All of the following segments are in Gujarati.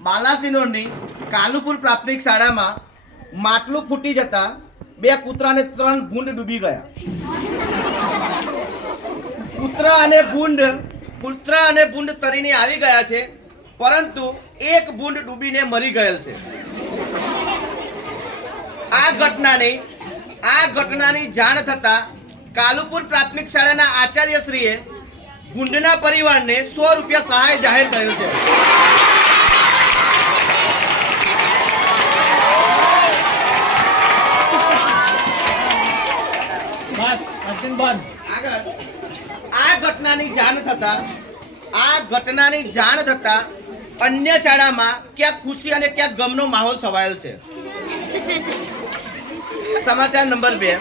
બાલાસિનોરની કાલુપુર પ્રાથમિક શાળામાં માટલું ફૂટી જતા બે કૂતરાને ત્રણ ભૂંડ ડૂબી ગયા. કૂતરા અને ભૂંડ, કૂતરા અને ભૂંડ તરીને આવી ગયા છે, પરંતુ એક ભૂંડ ડૂબીને મરી ગયેલ છે. આ ઘટનાની આ ઘટનાની જાણ થતા કાલુપુર પ્રાથમિક શાળાના આચાર્યશ્રીએ ગુંડના પરિવારને સો રૂપિયા સહાય જાહેર કર્યો છે. આ ઘટનાની જાણ થતા આ ઘટનાની જાણ થતા અન્ય શાળામાં ક્યાંક ખુશી અને ક્યાંક ગમનો માહોલ છવાયેલ છે. સમાચાર નંબર બે.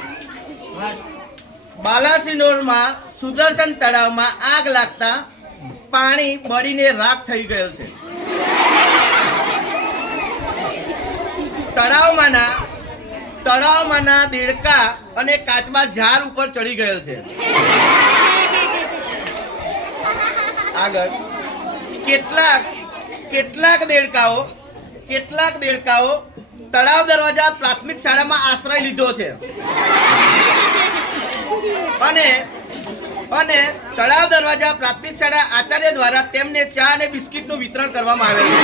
બાલાસિનોરમાં સુદર્શન તળાવમાં આગ લાગતા પાણી બળીને રાખ થઈ ગયેલ છે. તળાવમાંના તળાવમાંના દેડકા અને કાચબા ઝાડ ઉપર ચડી ગયેલ છે. આગળ, કેટલાક કેટલાક દેડકાઓ કેટલાક દેડકાઓ તળાવ દરવાજા પ્રાથમિક શાળામાં આશ્રય લીધો છે. અને અને તળાવ દરવાજા પ્રાથમિક શાળા આચાર્ય દ્વારા તેમને ચા અને બિસ્કિટનું વિતરણ કરવામાં આવેલ છે.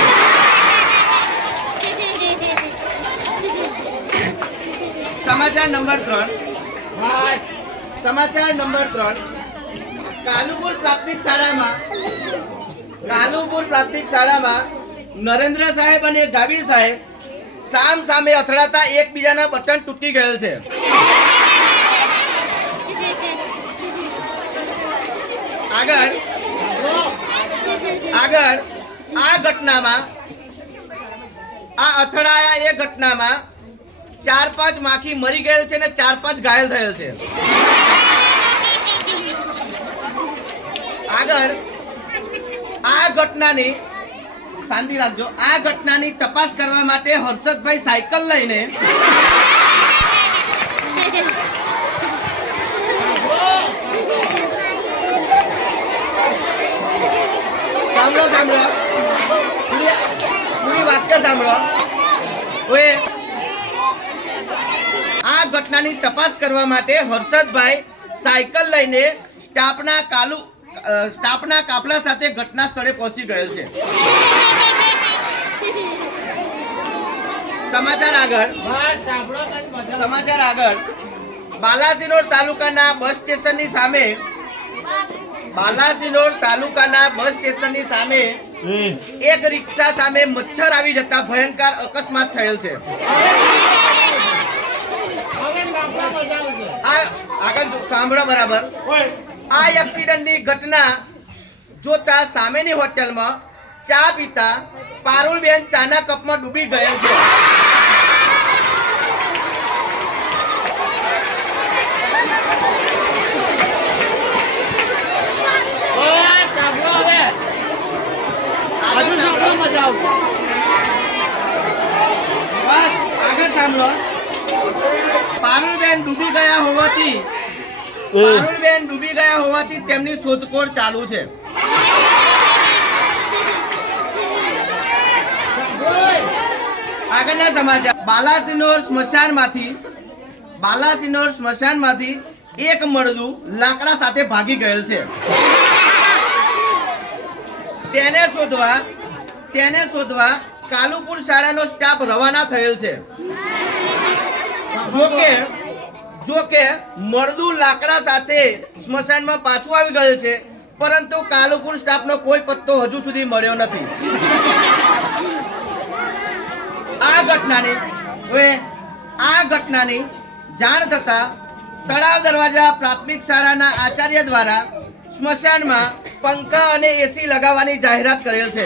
સમાચાર નંબર ત્રણ. સમાચાર નંબર ત્રણ. કાલુપુર પ્રાથમિક શાળામાં, કાલુપુર પ્રાથમિક શાળામાં નરેન્દ્ર સાહેબ અને જાબીર સાહેબ સામ સામે અથડાતા એકબીજાના બટન તૂટી ગયેલ છે. આગળ આગળ, આ ઘટનામાં, આ અથડાયા એ ઘટનામાં ચાર પાંચ માખી મરી ગયેલ છે ને ચાર પાંચ ઘાયલ થયેલ છે. આગળ, આ ઘટનાની, શાંતિ રાખજો, આ ઘટનાની તપાસ કરવા માટે હર્ષદભાઈ સાયકલ લઈને સાંભળો સાંભળો પૂરી પૂરી વાક્ય સાંભળો ઓએ. આ ઘટનાની તપાસ કરવા માટે હર્ષદભાઈ સાયકલ લઈને સ્ટાફના કાલુ સ્ટાફના કાફલા સાથે ઘટના સ્થળે પહોંચી ગયેલ છે. સમાચાર આગળ. સમાચાર આગળ. બાલાસિનોર તાલુકાના બસ સ્ટેશનની સામે, બાલાસિનોર તાલુકાના બસ સ્ટેશનની સામે એક રિક્ષા સામે મચ્છર આવી જતા ભયંકર અકસ્માત થયેલ છે. આગળ સાંભળો બરાબર. આ એક્સિડન્ટની ઘટના જોતા સામેની હોટલમાં ચા પીતા પારુલબેન ચાના કપમાં ડૂબી ગયેલ છે બસ સાંભળો હવે હજુ સાંભળો મજા આવશે બસ આગળ સાંભળો પારુલબેન ડૂબી ગયા હોવાથી પારુલબેન ડૂબી ગયા હોવાથી તેમની શોધખોળ ચાલુ છે. આગળના સમાચાર. બાલાસિનોર સ્મશાનમાંથી બાલાસિનોર સ્મશાનમાંથી એક મળદું લાકડા સાથે ભાગી ગયેલ છે. તેને શોધવા તેને શોધવા કાલુપુર શાળાનો સ્ટાફ રવાના થયેલ છે. જોકે જોકે મળદું લાકડા સાથે સ્મશાનમાં પાછું આવી ગયેલ છે, પરંતુ કાલુપુર સ્ટાફનો કોઈ પત્તો હજુ સુધી મળ્યો નથી. આ ઘટનાની હવે આ ઘટનાની જાણ થતા તળાવ દરવાજા પ્રાથમિક શાળાના આચાર્ય દ્વારા સ્મશાનમાં પંખા અને એસી લગાવવાની જાહેરાત કરેલ છે.